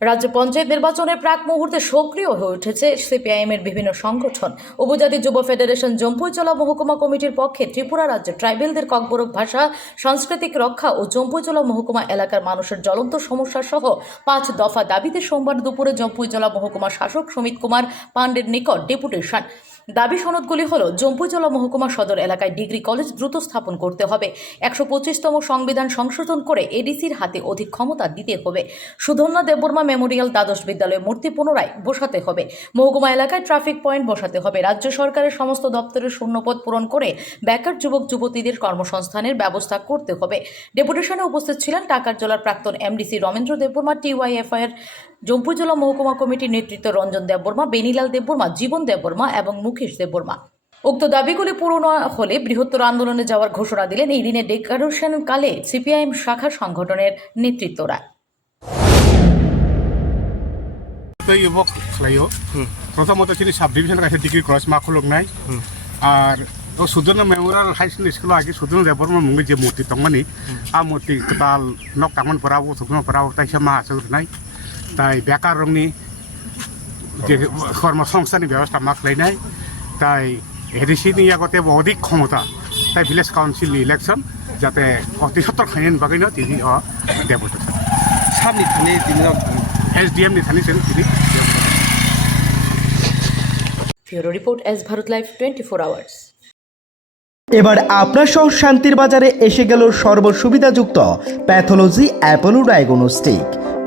রাজ্য পঞ্চায়েত নির্বাচনের প্রাক মুহূর্তে সক্রিয় হয়ে উঠেছে সিপিআইএম এর বিভিন্ন সংগঠন। উপজাতি যুব ফেডারেশন জম্পুইচলা মহকুমা কমিটির পক্ষে ত্রিপুরা রাজ্য ট্রাইবেলদের ককবরক ভাষা, সাংস্কৃতিক রক্ষা ও জম্পুইচলা মহকুমা এলাকার মানুষের জ্বলন্ত সমস্যা সহ পাঁচ দফা দাবিতে সোমবার দুপুরে জম্পুইচলা মহকুমা শাসক সুমিত কুমার পাণ্ডের নিকট ডেপুটেশন। দাবি সনদগুলি হল জম্পুজলা মহকুমা সদর এলাকায় ডিগ্রি কলেজ দ্রুত স্থাপন করতে হবে। একশো পঁচিশতম সংবিধান সংশোধন করে এডিসির হাতে অধিক ক্ষমতা দিতে হবে। সুধন্যা দেববর্মা মেমোরিয়াল দ্বাদশ বিদ্যালয়ে মূর্তি পুনরায় বসাতে হবে। মহকুমা এলাকায় ট্রাফিক পয়েন্ট বসাতে হবে। রাজ্য সরকারের সমস্ত দপ্তরের শূন্যপদ পূরণ করে বেকার যুবক যুবতীদের কর্মসংস্থানের ব্যবস্থা করতে হবে। ডেপুটেশনে উপস্থিত ছিলেন টাকার জেলার প্রাক্তন এমডিসি রমেন্দ্র দেববর্মা টিওয়াইএফআই এর জম্পুজলা মহকুমা কমিটির নেতৃত্ব রঞ্জন দেববর্মা বেনিলাল দেববর্মা জীবন দেববর্মা এবং মুকেশ দেববর্মা। উক্ত দাবিগুলি পূরণ হলে বৃহত্তর আন্দোলনে যাওয়ার ঘোষণা দিলেন এই দিনে ডেকারেশন কালে সিপিআইএম শাখা সংগঠনের নেতৃত্বরা। প্রথমত তিনি সাব ডিভিশনের কাছে ডিগ্রি ক্রস মা খুলুকনাই আর ও Sudarna memorial high school school আগে সুদর্ণ দেবর্মা মুঙ্গি যে মূর্তি তংমানি আ মূর্তি total nok tangan perawo sugno perawo তাই সে মা আসে নাই। তাই বেকার রংনি যে কর্মসংস্থাননি ব্যবস্থা মা খালাইনাই তাই এডিসিনি আগতে অধিক ক্ষমতা তাই ভিলেজ কাউন্সিল ইলেকশন যাতে অতি সত্তর খাইন বাগৈনো তিনি সামনে থানে তিনি এস ডি এম নি থানিছেন তিনি bureau report S Bharat live twenty four hours. এবার আপনার সহ শান্তির বাজারে এসে গেল সর্বসুবিধাযুক্ত প্যাথোলজি অ্যাপোলো ডায়াগনস্টিক।